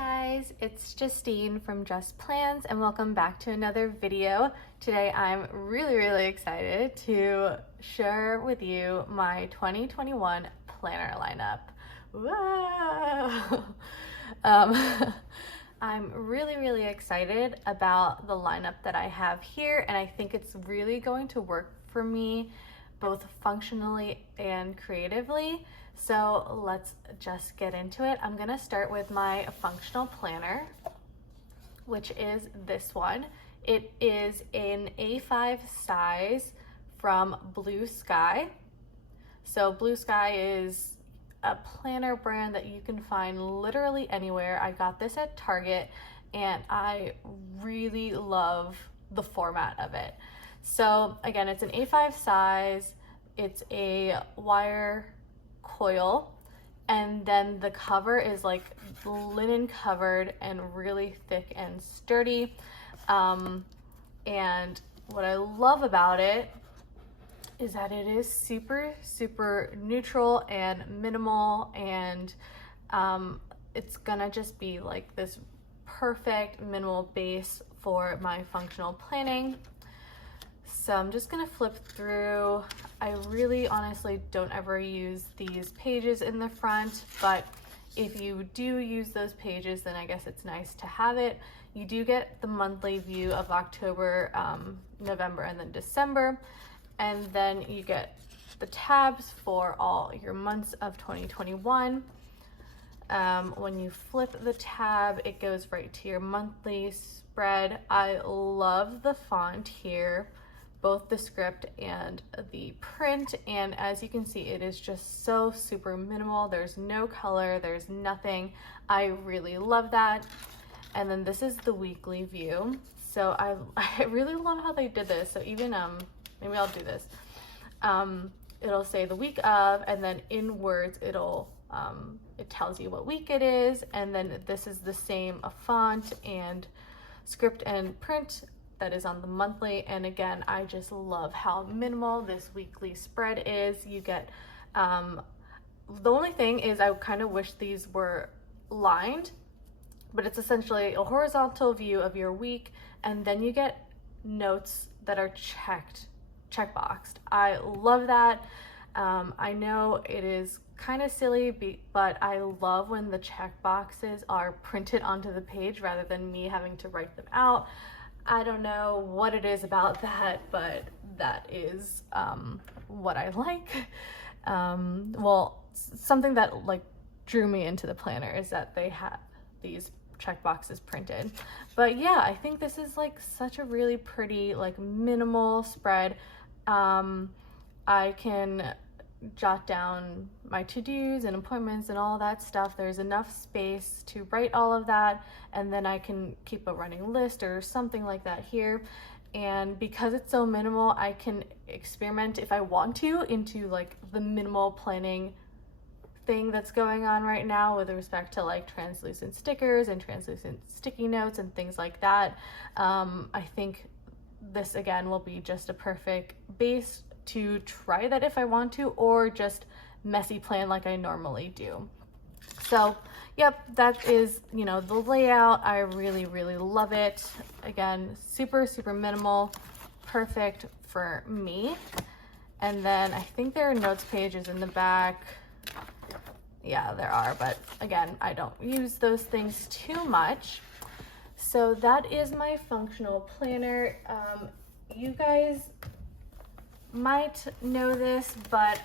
guys, it's Justine from JustPlans and welcome back to another video. Today I'm really excited to share with you my 2021 planner lineup. Whoa! I'm really excited about the lineup that I have here, and I think it's really going to work for me both functionally and creatively. So let's just get into it. I'm gonna start with my functional planner, which is this one. It is an A5 size from Blue Sky. So Blue Sky is a planner brand that you can find literally anywhere. I got this at Target and I really love the format of it. So again, it's an A5 size, it's a wire coil, and then the cover is like linen covered and really thick and sturdy. And what I love about it is that it is super neutral and minimal, and it's gonna just be like this perfect minimal base for my functional planning. So I'm just gonna flip through. I really honestly don't ever use these pages in the front, but if you do use those pages, then I guess it's nice to have it. You do get the monthly view of October, November, and then December. And then you get the tabs for all your months of 2021. When you flip the tab, it goes right to your monthly spread. I love the font here, both the script and the print, and as you can see, it is just so super minimal. There's no color, there's nothing. I really love that. And then this is the weekly view. So I really love how they did this. So even maybe I'll do this. It'll say the week of, and then in words it'll it tells you what week it is, and then this is the same font and script and print that is on the monthly. And again, I just love how minimal this weekly spread is. You get the only thing is I kind of wish these were lined, but it's essentially a horizontal view of your week, and then you get notes that are checkboxed. I love that. I know it is kind of silly, but I love when the check boxes are printed onto the page rather than me having to write them out. I don't know what it is about that, but that is what I like. Well, something that like drew me into the planner is that they have these check boxes printed. But yeah, I think this is like such a really pretty, like minimal spread. I can jot down my to-dos and appointments and all that stuff. There's enough space to write all of that, and then I can keep a running list or something like that here. And because it's so minimal, I can experiment if I want to into like the minimal planning thing that's going on right now with respect to like translucent stickers and translucent sticky notes and things like that. I think this again will be just a perfect base to try that if I want to, or just messy plan like I normally do. So yep, that is, you know, the layout. I really love it. Again, super minimal, perfect for me. And then I think there are notes pages in the back. Yeah, there are, but again, I don't use those things too much. So that is my functional planner. You guys might know this, but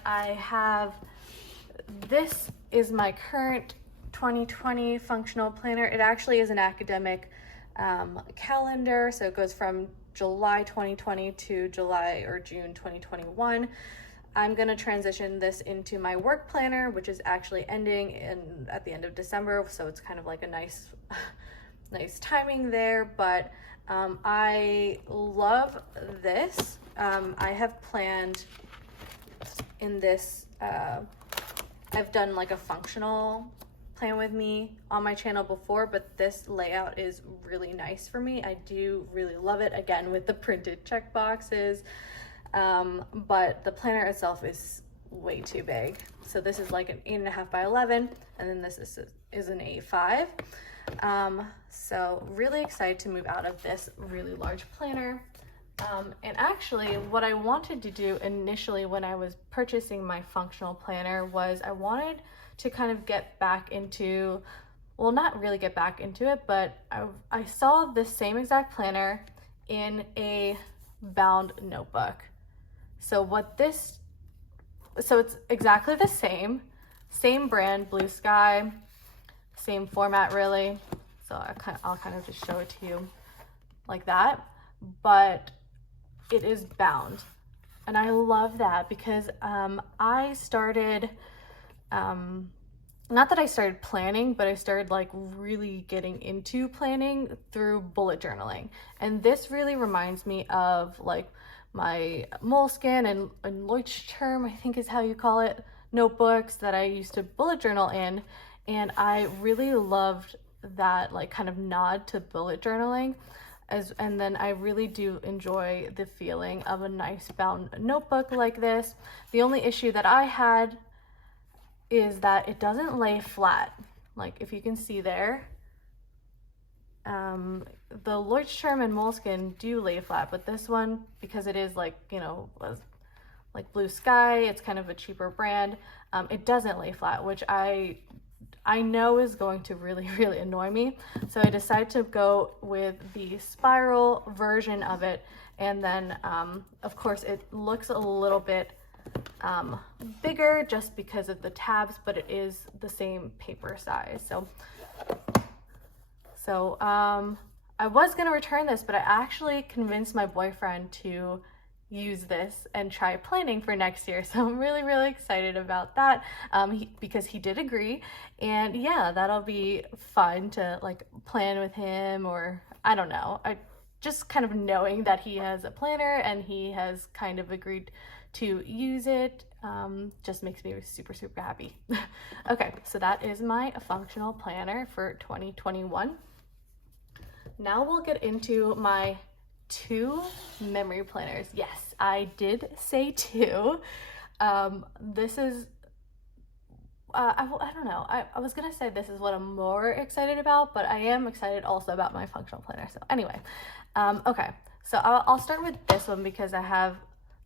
this is my current 2020 functional planner. It actually is an academic calendar, so it goes from July 2020 to July or June 2021. I'm gonna transition this into my work planner, which is actually ending at the end of December, so it's kind of like a nice timing there. But I love this. I have planned in this, I've done like a functional plan with me on my channel before, but this layout is really nice for me. I do really love it, again with the printed check boxes. But the planner itself is way too big. So this is like an 8.5 by 11, and then this is an A5. So really excited to move out of this really large planner. And actually what I wanted to do initially when I was purchasing my functional planner was I wanted to kind of get back into, well, not really get back into it, but I saw this same exact planner in a bound notebook. So it's exactly the same brand, Blue Sky, same format really. So I'll kind of just show it to you like that, but it is bound. And I love that because I started, not that I started planning, but I started like really getting into planning through bullet journaling. And this really reminds me of like my Moleskine and Leuchtturm, I think is how you call it, notebooks that I used to bullet journal in. And I really loved that like kind of nod to bullet journaling. And then I really do enjoy the feeling of a nice bound notebook like this. The only issue that I had is that it doesn't lay flat. Like if you can see there, the Leuchtturm and Moleskine do lay flat, but this one, because it is like, you know, like Blue Sky, it's kind of a cheaper brand, it doesn't lay flat, which I know is going to really, really annoy me. So I decided to go with the spiral version of it. And then, of course, it looks a little bit bigger just because of the tabs, but it is the same paper size. So I was going to return this, but I actually convinced my boyfriend to use this and try planning for next year. So I'm really, really excited about that because he did agree. And yeah, that'll be fun to like plan with him, or I don't know. I just kind of knowing that he has a planner and he has kind of agreed to use it just makes me super, super happy. Okay, so that is my functional planner for 2021. Now we'll get into my 2 memory planners. Yes, I did say 2. This is, I don't know. I was gonna say this is what I'm more excited about, but I am excited also about my functional planner. So anyway, okay. So I'll start with this one because I have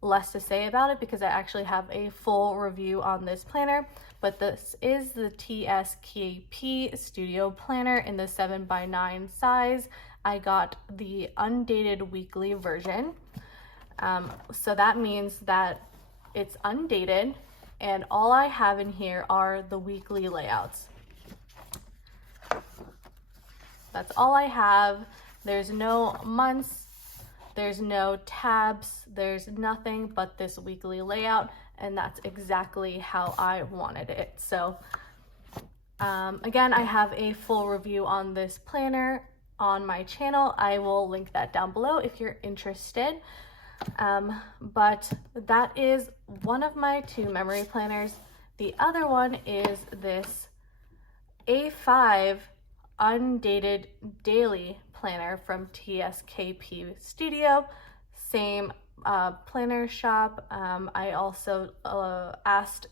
less to say about it because I actually have a full review on this planner. But this is the TSKP Studio Planner in the 7x9 size. I got the undated weekly version. So that means that it's undated and all I have in here are the weekly layouts. That's all I have. There's no months, there's no tabs, there's nothing but this weekly layout, and that's exactly how I wanted it. So again, I have a full review on this planner on my channel. I will link that down below if you're interested. But that is one of my 2 memory planners. The other one is this A5 undated daily planner from TSKP Studio. Same planner shop. I also asked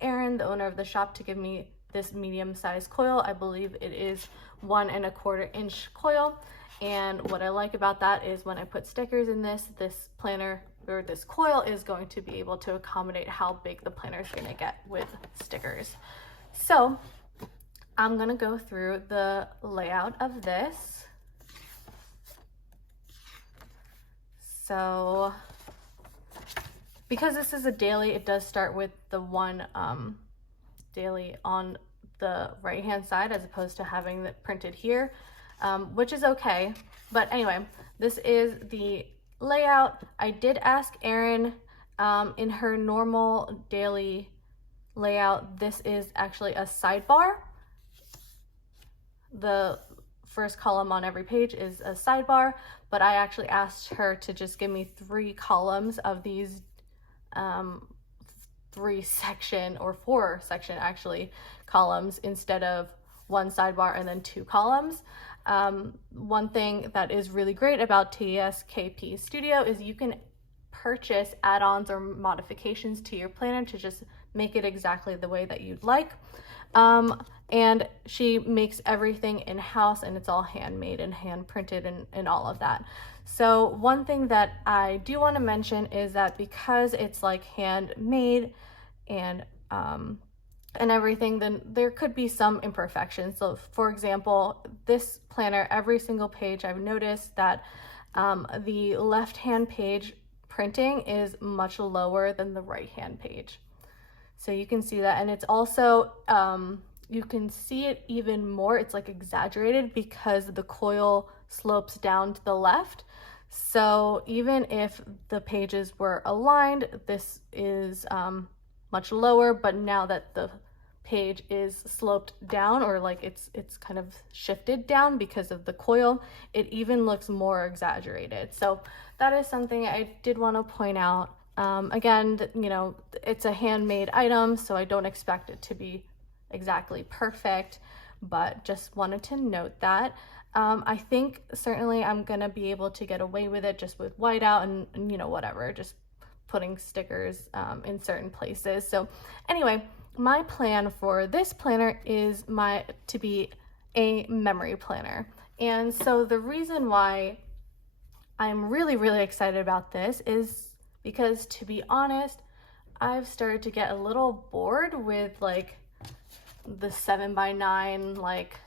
Aaron, the owner of the shop, to give me this medium-sized coil. I believe it is 1 1/4 inch coil. And what I like about that is when I put stickers in this planner, or this coil, is going to be able to accommodate how big the planner is going to get with stickers. So I'm going to go through the layout of this. So because this is a daily, it does start with the one daily on the right hand side as opposed to having it printed here, which is okay. But anyway, this is the layout. I did ask Erin in her normal daily layout, this is actually a sidebar. The first column on every page is a sidebar, but I actually asked her to just give me 3 columns of these 3 section or 4 section actually columns instead of 1 sidebar and then 2 columns. One thing that is really great about TSKP Studio is you can purchase add-ons or modifications to your planner to just make it exactly the way that you'd like. And she makes everything in-house, and it's all handmade and hand printed and all of that. So one thing that I do want to mention is that because it's like handmade and everything, then there could be some imperfections. So for example, this planner, every single page, I've noticed that the left-hand page printing is much lower than the right-hand page. So you can see that, and it's also, you can see it even more, it's like exaggerated because the coil slopes down to the left. So even if the pages were aligned, this is much lower, but now that the page is sloped down, or like it's kind of shifted down because of the coil, it even looks more exaggerated. So that is something I did want to point out. Again, you know, it's a handmade item, so I don't expect it to be exactly perfect, but just wanted to note that. I think certainly I'm gonna be able to get away with it just with whiteout and you know, whatever, just putting stickers in certain places. So anyway, my plan for this planner is to be a memory planner. And so the reason why I'm really, really excited about this is because, to be honest, I've started to get a little bored with like the 7x9 like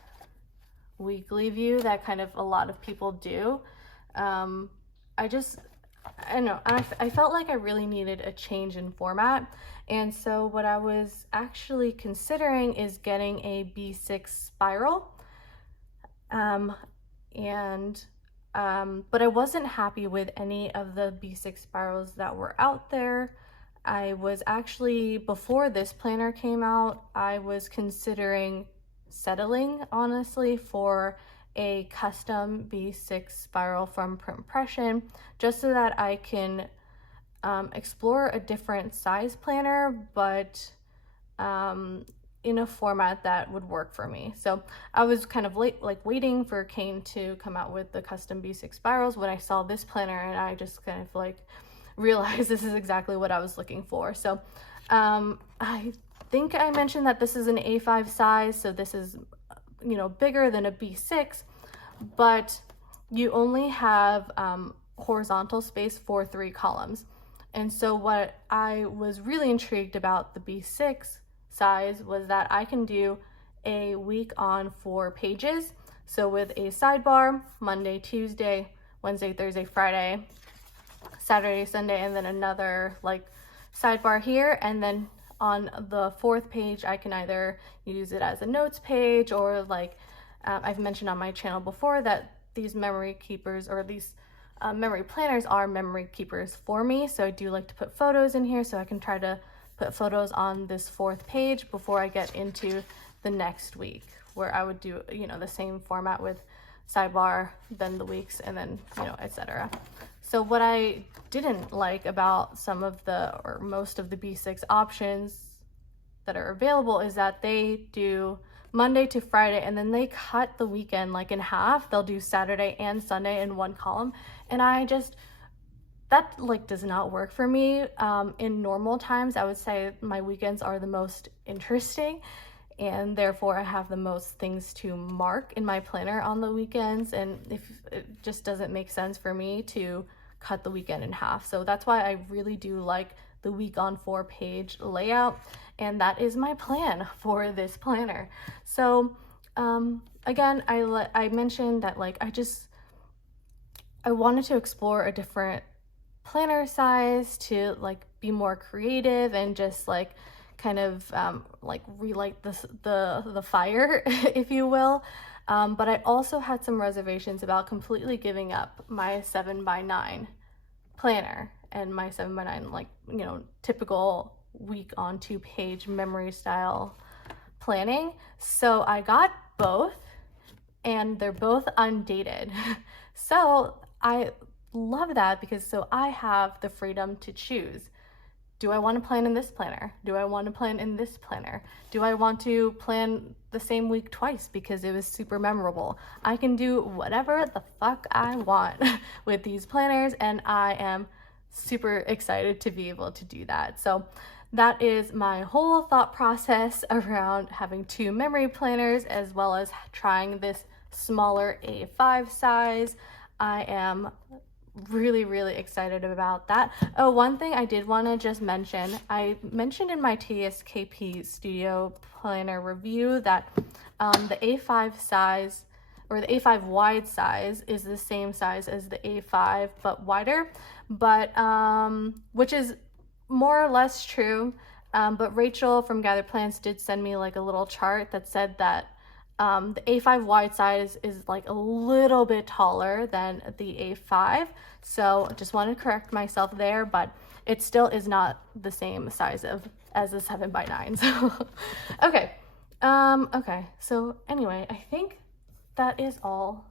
weekly view that kind of a lot of people do. I don't know, I felt like I really needed a change in format. And so what I was actually considering is getting a B6 spiral. But I wasn't happy with any of the B6 spirals that were out there. I was actually, before this planner came out, I was considering settling, honestly, for a custom B6 spiral from Printpression, just so that I can explore a different size planner, but in a format that would work for me. So I was kind of waiting for Kane to come out with the custom B6 spirals when I saw this planner, and I just kind of like realized this is exactly what I was looking for. So I think I mentioned that this is an A5 size, so this is, you know, bigger than a B6, but you only have horizontal space for 3 columns. And so what I was really intrigued about the B6 size was that I can do a week on 4 pages. So with a sidebar, Monday, Tuesday, Wednesday, Thursday, Friday, Saturday, Sunday, and then another like sidebar here. And then on the 4th page, I can either use it as a notes page, or like I've mentioned on my channel before that these memory keepers, or these memory planners, are memory keepers for me. So I do like to put photos in here, so I can try to put photos on this 4th page before I get into the next week, where I would do, you know, the same format with sidebar, then the weeks, and then, you know, etc. So what I didn't like about some of the, or most of the B6 options that are available, is that they do Monday to Friday, and then they cut the weekend like in half. They'll do Saturday and Sunday in 1 column, and that like does not work for me. In normal times, I would say my weekends are the most interesting, and therefore I have the most things to mark in my planner on the weekends, and if it just doesn't make sense for me to cut the weekend in half. So that's why I really do like the week on 4 page layout, and that is my plan for this planner. So again, I mentioned that like I wanted to explore a different planner size to like be more creative and just like kind of like relight the fire, if you will. But I also had some reservations about completely giving up my 7x9 planner and my 7x9, like, you know, typical week on 2 page memory style planning. So I got both, and they're both undated. So I love that, because so I have the freedom to choose. Do I want to plan in this planner? Do I want to plan in this planner? Do I want to plan the same week twice because it was super memorable? I can do whatever the fuck I want with these planners, and I am super excited to be able to do that. So that is my whole thought process around having 2 memory planners, as well as trying this smaller A5 size. I am really excited about that. Oh, one thing I did want to just mention, I mentioned in my TSKP Studio Planner review that the A5 size, or the A5 wide size, is the same size as the A5 but wider, but which is more or less true. But Rachel from Gather Plans did send me like a little chart that said that the A5 wide size is like a little bit taller than the A5. So just want to correct myself there, but it still is not the same size as the 7x9. So okay. Okay. So anyway, I think that is all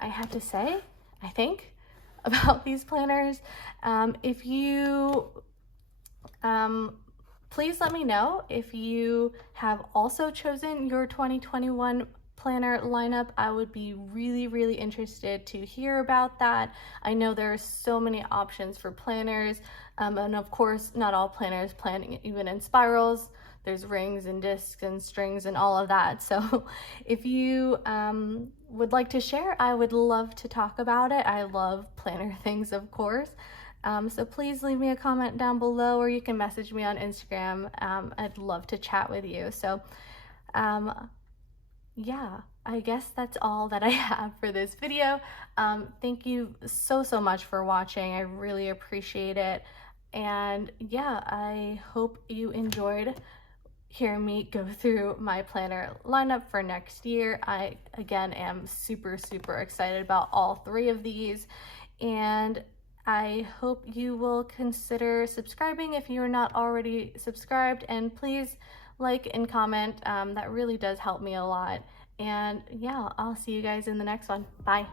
I have to say, I think, about these planners. If you please let me know if you have also chosen your 2021 planner lineup. I would be really interested to hear about that. I know there are so many options for planners, and of course not all planners plan even in spirals. There's rings and discs and strings and all of that. So if you would like to share, I would love to talk about it. I love planner things, of course. So please leave me a comment down below, or you can message me on Instagram. I'd love to chat with you. So yeah, I guess that's all that I have for this video. Thank you so much for watching. I really appreciate it. And yeah, I hope you enjoyed hearing me go through my planner lineup for next year. I, again, am super excited about all 3 of these. And I hope you will consider subscribing if you are not already subscribed, and please like and comment. That really does help me a lot. And yeah, I'll see you guys in the next one. Bye.